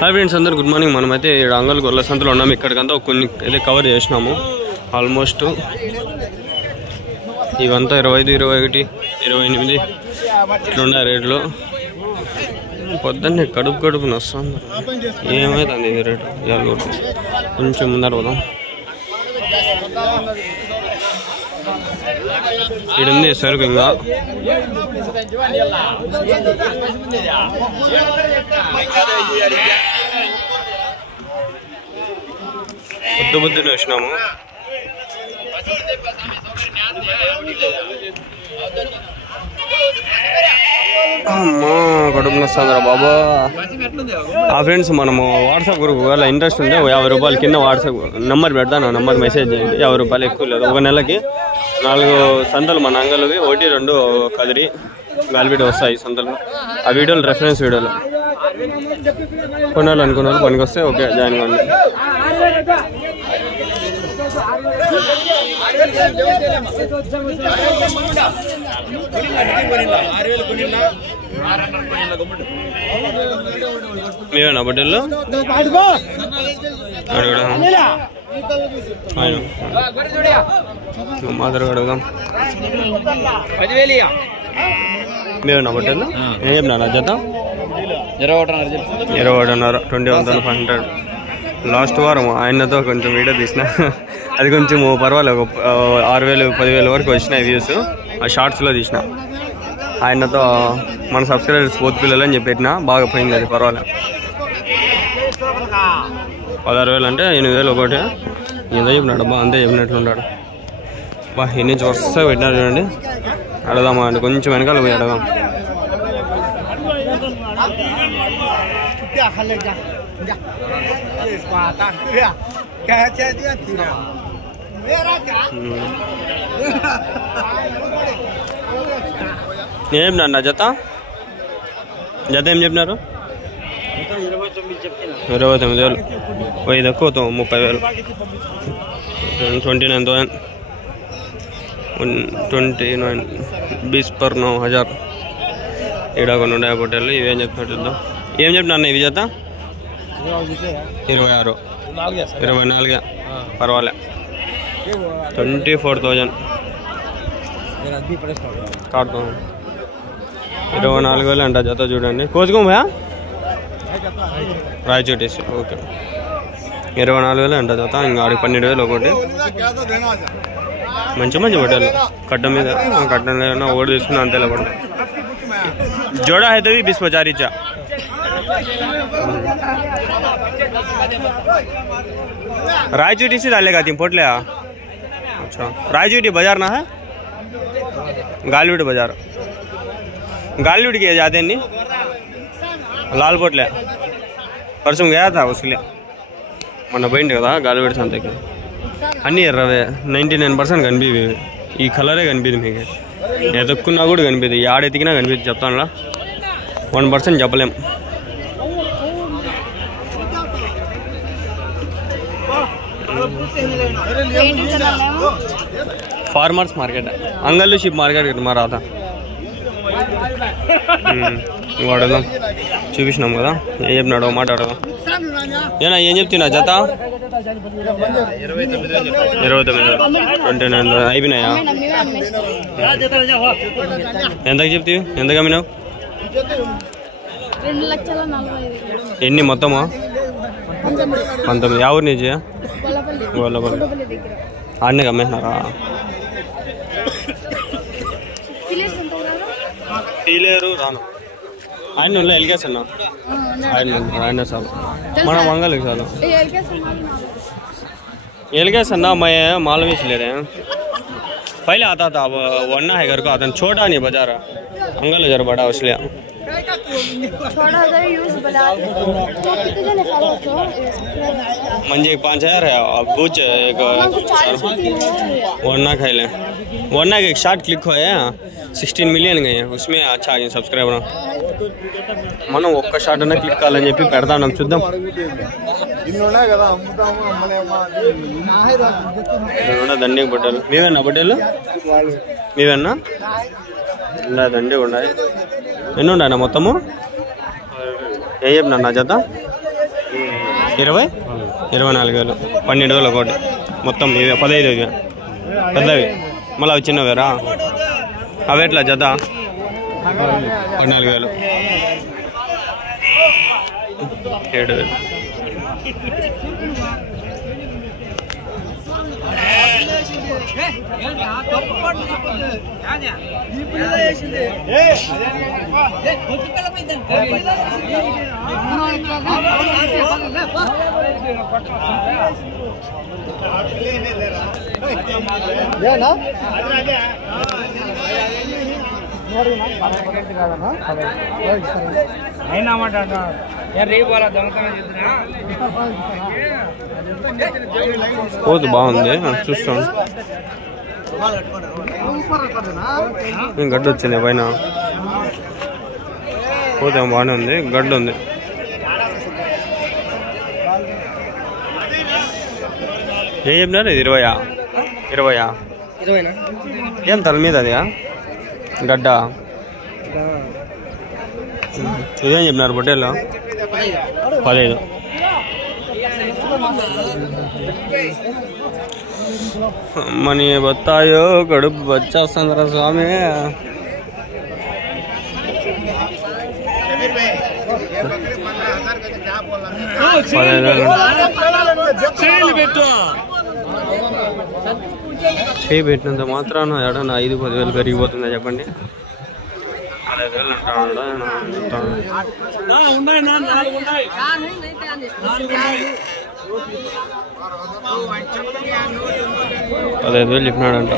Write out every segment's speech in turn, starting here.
Hi friends, అందరు good morning. మనమైతే అంగల్ గొర్రెల సంతలో ఉన్నాము. ఇక్కడికంతా కొన్ని అయితే కవర్ చేసినాము. ఆల్మోస్ట్ ఇవంతా 25, 21, 28 ఇట్లుండే రేట్లు. పొద్దున్నే కడుపు నొస్తుంది. ఏమవుతుంది ఇది రేటు? కొంచెం ముందర పోదాం. ఇక్కడ ఉంది సరుకు. ఇంకా పొద్దున్నే వచ్చినాము. అమ్మా కడుపు నొస్తుందిరా బాబా. ఫ్రెండ్స్, మనము వాట్సాప్ గ్రూప్ వల్ల ఇంట్రెస్ట్ ఉంటే 50 రూపాయలు కింద వాట్సాప్ నెంబర్ పెడతాను. నెంబర్ మెసేజ్ చేయండి. 50 రూపాయలు ఎక్కువ లేదు. ఒక నెలకి 4 సంతలు మన అంగళ్ళవి, 1, 2 కదిరి గాలిపీట వస్తాయి సంతలు. ఆ వీడియోలు రెఫరెన్స్ వీడియోలు కొనాలనుకున్న వాళ్ళు పనికి వస్తే ఓకే, జాయిన్ కాండి. మేమేనా బట్టల్లో మాదిరి అడుగుదాం. మేమేనా బట్టల్లో ఏం చెప్పినా జత 21.5, 21,500. లాస్ట్ వారం ఆయనతో కొంచెం వీడియో తీసిన. అది కొంచెం పర్వాలేదు. 6,000, 10,000 వరకు వచ్చినాయి వ్యూస్. ఆ షార్ట్స్లో తీసిన. ఆయనతో మన సబ్స్క్రైబర్స్ పోతు పిల్లలని చెప్పి పెట్టినా. బాగా పోయింది. అది పర్వాలేదు. 16,000 అంటే 8,000 ఒకటి. ఏదో చెప్పినాడు బా, అంతే చెప్పినట్లున్నాడు బా. ఎన్ని నుంచి వరుసగా పెట్టినాడు చూడండి. అడదామా అంటే కొంచెం వెనకాల పోయి అడదాం. ఏం చెప్పినా జత ఏం చెప్పినారు? 29,000. 10 తక్కువ 30,000. 29,000. 29 20 per 9,000. ఇక్కడ కొన్ని ఉన్నాయి హోటళ్ళు. ఇవేం చెప్తున్నట్టు చూద్దాం. ఏం చెప్పినా అన్న ఇవి జత? 26, 24 పర్వాలే. 24,000 కాదు. 24,000 అంట జత. చూడండి కోసుకోమా రాయచోటేసి. ఓకే, 24,000 అంట జత. ఇంకా ఆడికి 12,000 ఒకటి. మంచి హోటల్. కట్ట మీద కట్ట ఓడి తీసుకున్నా అంతేలా పడదు. जोड़ा है तो भी 20,000 रायचूटी से डालेगा तीन पोटले. अच्छा, रायचूटी बाजार ना है? गालवीट बाजार. गालवीट के जाते नहीं. लाल पोटले परसों गया था उसके लिए. मन बंद కదా గాలిపీట సంతకి. అన్నీ ఎర్రవే. 99% కనిపివి. ఈ కలరే కనిపిది మీకు. ఎదుక్కున్నా కూడా కనిపిది. ఆడెతికినా కనిపిది. చెప్తానులా 1% చెప్పలేం. फार्मर्स मार्केट अंगल्लू शिप मार्केट मारा था. వాడదాం చూపించినాం కదా. ఏం చెప్పినాడో మాట్లాడదాం. ఏనా ఏం చెప్తున్నా జత? 29,000. 29,000 అయిపోయినాయా? ఎంతకు చెప్తావు? ఎంతకు అమ్మినావు? 2,40,000. ఎన్ని మొత్తమా? 19. ఎవరు నుంచి? గొల్లపల్లి. ఆడనే అమ్మేసినారా? తీలేరు రాను. ఆయన ఎల్కేస్ అన్నా. ఆయన చాలు. మన మంగళకి చాలు. एलकेस अन्ना मैं मालूम ही ले रहे हैं. पहले आता था, अब वरना है घर को आता छोटा नहीं बाजार. अंगल हजार बड़ा इसलिए मंजी 5,000 है. अब कुछ एक वरना खाई ले. वरना के एक शॉर्ट क्लिक हुआ है. 16 मिलियन गए हैं. उसमें अच्छा आ गया सब्सक्राइबर. మనం ఒక్క షాట్ అన్నా క్లిక్ కావాలని చెప్పి పెడతాం. చూద్దాం. దండికి బట్టలు మీవేనా? బట్టలు మీవేనా? ఇలా దండిగా ఉన్నాయి. ఎన్ని ఉన్నాయన్నా మొత్తము? ఏ చెప్పినా జత? 24,000 12,000 ఒకటి మొత్తం ఇవి 15 ఇవి పెద్దవి మళ్ళీ అవి చిన్నవేరా అవి ఎట్లా జత 14,000 7,000 పోతు బాగుంది చూస్తాను గడ్డి వచ్చింది పైన పోతే బాగానే ఉంది గడ్డి ఉంది ఏం చెప్పినారు ఇది 20 ఏం తల మీద అది గడ్డ ఇదేం చెప్పినారు పొట్టేళ్ళు 15 అమ్మని బత్తాయో కడుపు వచ్చేస్తుందిరా స్వామి చేయి పెట్టినంత మాత్రాన ఎడన్నా 5-10,000 పెరిగిపోతుందా చెప్పండి 15,000 అంటాడు 15,000 చెప్పినాడంట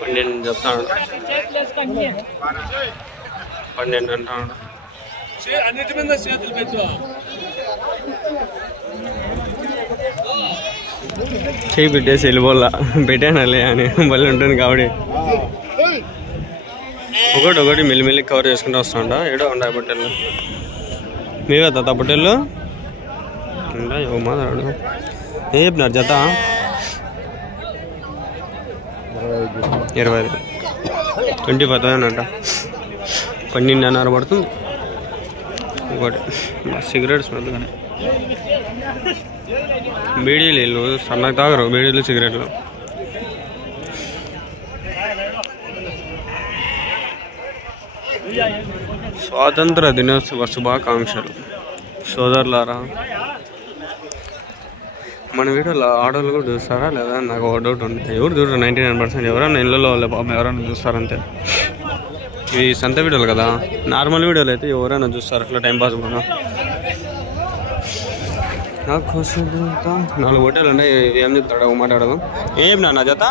పన్నెండు చెప్తాడు 12 అంటాడు చేయి పెట్టేసి వెళ్ళిపోలా పెట్టానలే అని మళ్ళీ ఉంటుంది కాబట్టి ఒకటి మెల్లిమెల్లి కవర్ చేసుకుంటూ వస్తాంట ఏడో ఉండే పొట్టెళ్ళు మీవే తాత పొట్టెళ్ళు ఉంటాయి మాట్లాడు ఏం చెప్పినారు జత 25 25,000 అంట 12,500 పడుతుంది ఇంకోటి సిగరెట్స్ పెద్దగానే బీడీలు వీళ్ళు సన్నగా తాగరు బీడీలు సిగరెట్లు స్వాతంత్ర దినోత్సవ శుభాకాంక్షలు సోదరులారా మన వీడియోలో ఆడవాళ్ళు కూడా చూస్తారా లేదా నాకు ఒక డౌట్ ఉంది ఎవరు చూడరు 99% ఎవరైనా ఇళ్ళలో వాళ్ళ పాపం ఎవరైనా చూస్తారంతే ఇవి సంత వీడియోలు కదా నార్మల్ వీడియోలు అయితే ఎవరైనా చూస్తారు అట్లా టైంపాస్ కూడా నాకు 4 హోటల్ ఉన్నాయి ఏం చెప్తాడు మాట్లాడదాం ఏం నా జత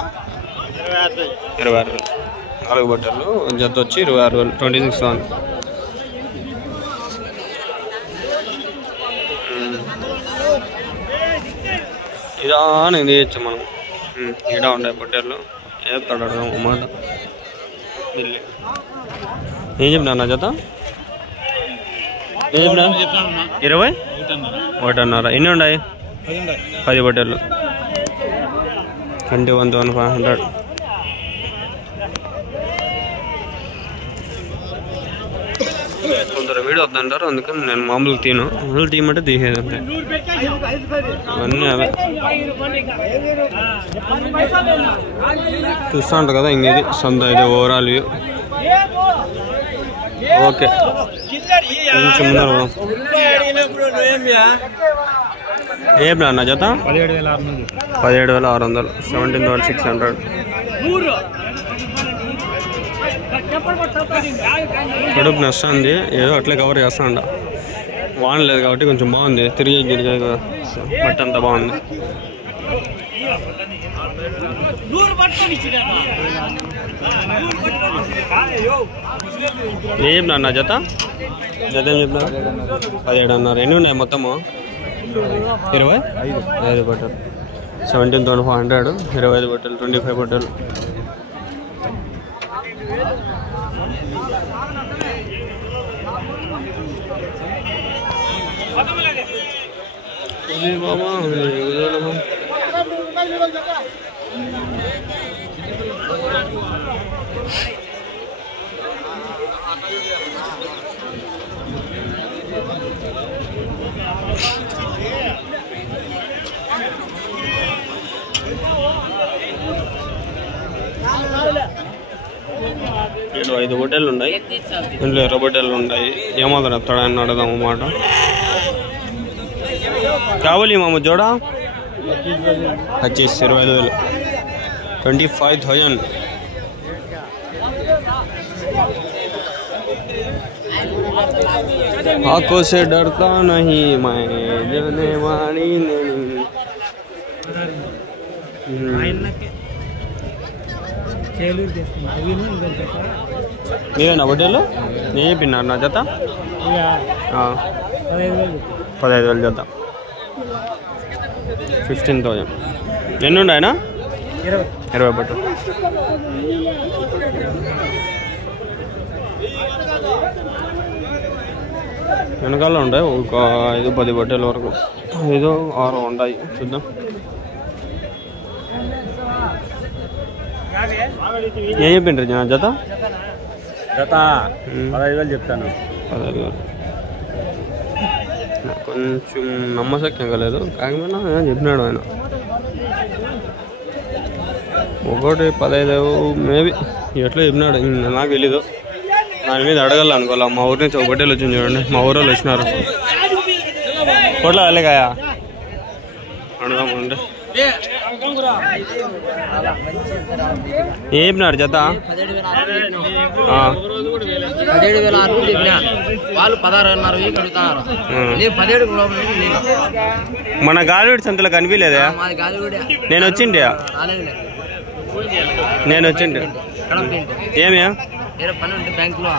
26,000 4 హోటళ్ళు జత వచ్చి 26,000 26,000 ఇదా నేను తీయచ్చు మనం ఇడా ఉండే పొట్టేళ్ళు ఏపుతాడు అన్నమాట ఏం చెప్పినా నా జత ఏం చెప్పినా 21,500 ఎన్ని ఉన్నాయి 10 పొట్టేళ్ళు 21,500 కొందరు వీడియో వద్దంటారు అందుకని నేను మామూలు మామూలు తీయమంటే తీసేది అంతే అన్నీ అవే చూస్తూ ఉంటారు కదా ఇంకేది సొంత ఇది ఓవరాల్ వ్యూ ఓకే కొంచెం ఏం నా జత 17,600 17,600 కడుపు నష్టంది ఏదో అట్లే కవర్ చేస్తా ఉండ వాన లేదు కాబట్టి కొంచెం బాగుంది తిరిగి బట్ అంతా బాగుంది ఏం నా జత జత ఏం చెప్పినా 17,500 ఎన్ని ఉన్నాయి మొత్తము 25 బట్టలు 17,500 25 బట్టలు 25 బట్టలు బాబా ఇటు 5 బొట్టెలు ఉన్నాయి, ఇంట్లో ఎర్ర బొట్టెలు ఉన్నాయి. ఏమాత్రం చెప్తాడని అడుగుదాం అన్నమాట. కావాలి మామ జోడా 25,000 25,000. आंखों से डरता नहीं मैं जाने वाली नहीं. మీరేనా బొట్టేలు? నేను చెప్పినారు నా జత 15,000 జత 15,000. ఎన్ని ఉన్నాయనా? 20 బట్టలు. వెనకాల ఉంటాయి ఒక 5-10 బట్టల వరకు, 5-6 ఉంటాయి. చూద్దాం. ఏం చెప్పిండ్రు జత? జత 15,000 చెప్తాను. 15,000 కొంచెం నమ్మశక్యం కలేదు, కాకపోయినా చెప్పినాడు ఆయన. ఒకటి 15 మేబీ ఎట్లా చెప్పినాడు, నాకు తెలీదు. దాని మీద అడగాల అనుకోవాలా. మా ఊరి నుంచి ఒక బొట్టేలు వచ్చింది చూడండి, మా ఊరు వాళ్ళు వచ్చినారు. పొట్ల అల్లేకాయా అడుగుదామంటే ఏం చెప్పినారు జత? 17,600 వాళ్ళు 16,500 మన గాలివీడి సంతలో కనిపించలేదా? నేను వచ్చిండే ఏమే బ్యాంకులో